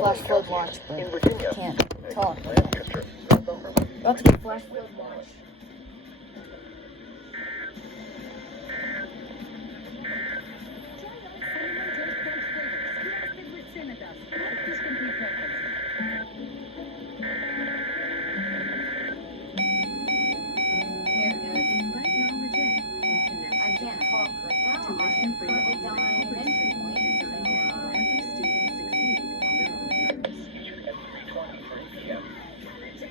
flash flood watch, but in Virginia. can't talk. Lancaster, Northumberland. About to get flash flood watch. I can't talk right now. I'm currently dying of entry point.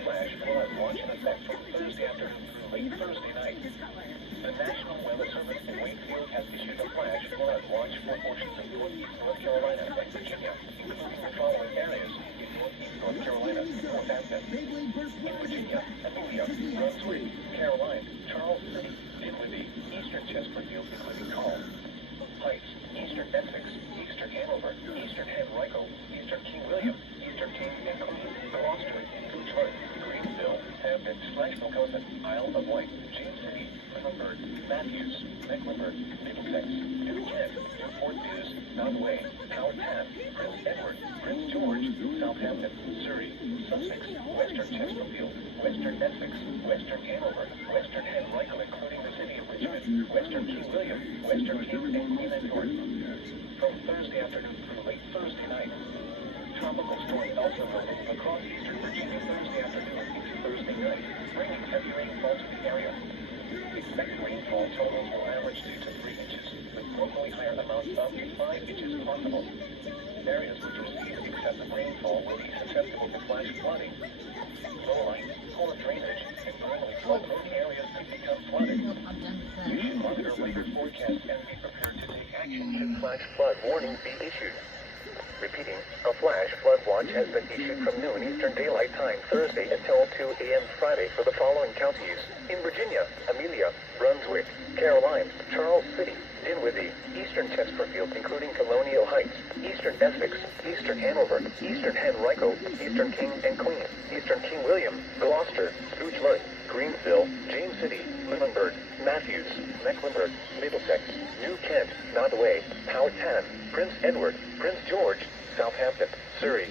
Flash flood watch in effect from Thursday afternoon through late Thursday night. The National Weather Service in Wakefield has issued a flash flood watch for portions of northeast North Carolina and Virginia, including the following areas: in northeast North Carolina, Northampton, in Virginia, Amelia, Brunswick, Caroline, Charles City, Dinwiddie, eastern Chesterfield, including Call, Heights, eastern Essex, eastern Hanover, eastern Henrico, eastern King William, eastern King and Queen, Gloucester, Detroit, Greenville, Hampton, Milcosin, Isle of Wight, James City, Lunenburg, Matthews, Mecklenburg, Middlesex, New Kent, Newport News, Nottoway, Powhatan, Prince Edward, Prince George, Southampton, Surrey, Sussex, western Chesterfield, western Essex, western Hanover, western Henrico, including the city of Richmond, western King William, western King and Queen and North. From Thursday afternoon through late Thursday night, Tropical Storm Elsa will move across eastern Virginia Thursday afternoon into Thursday night, bringing heavy rainfall to the area. Expected rainfall totals will average 2 to 3 inches, with normally higher amounts up to 5 inches possible. Areas which receive excessive rainfall will be susceptible to flash flooding. Low-lying, poor drainage, and normally flood-prone areas could become flooded. You should monitor weather forecasts and be prepared to take action should flash flood warning be issued. Repeating, a flash flood watch has been issued from noon Eastern Daylight Time Thursday until 2 a.m. Friday for the following counties: in Virginia, Amelia, Brunswick, Caroline, Charles City, Dinwiddie, eastern Chesterfield, including Colonial Heights, eastern Essex, eastern Hanover, eastern Henrico, eastern King and Queen, eastern King William, Gloucester, Detroit, Greenville, James City, Lunenburg, Matthews, Mecklenburg, Middlesex, New Kent, Nottoway, Powhatan, Prince Edward, Prince George, Southampton, Surrey.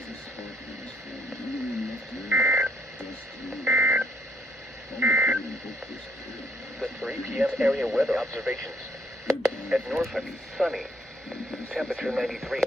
The 3 p.m. area weather observations. At Norfolk, sunny. Temperature 93.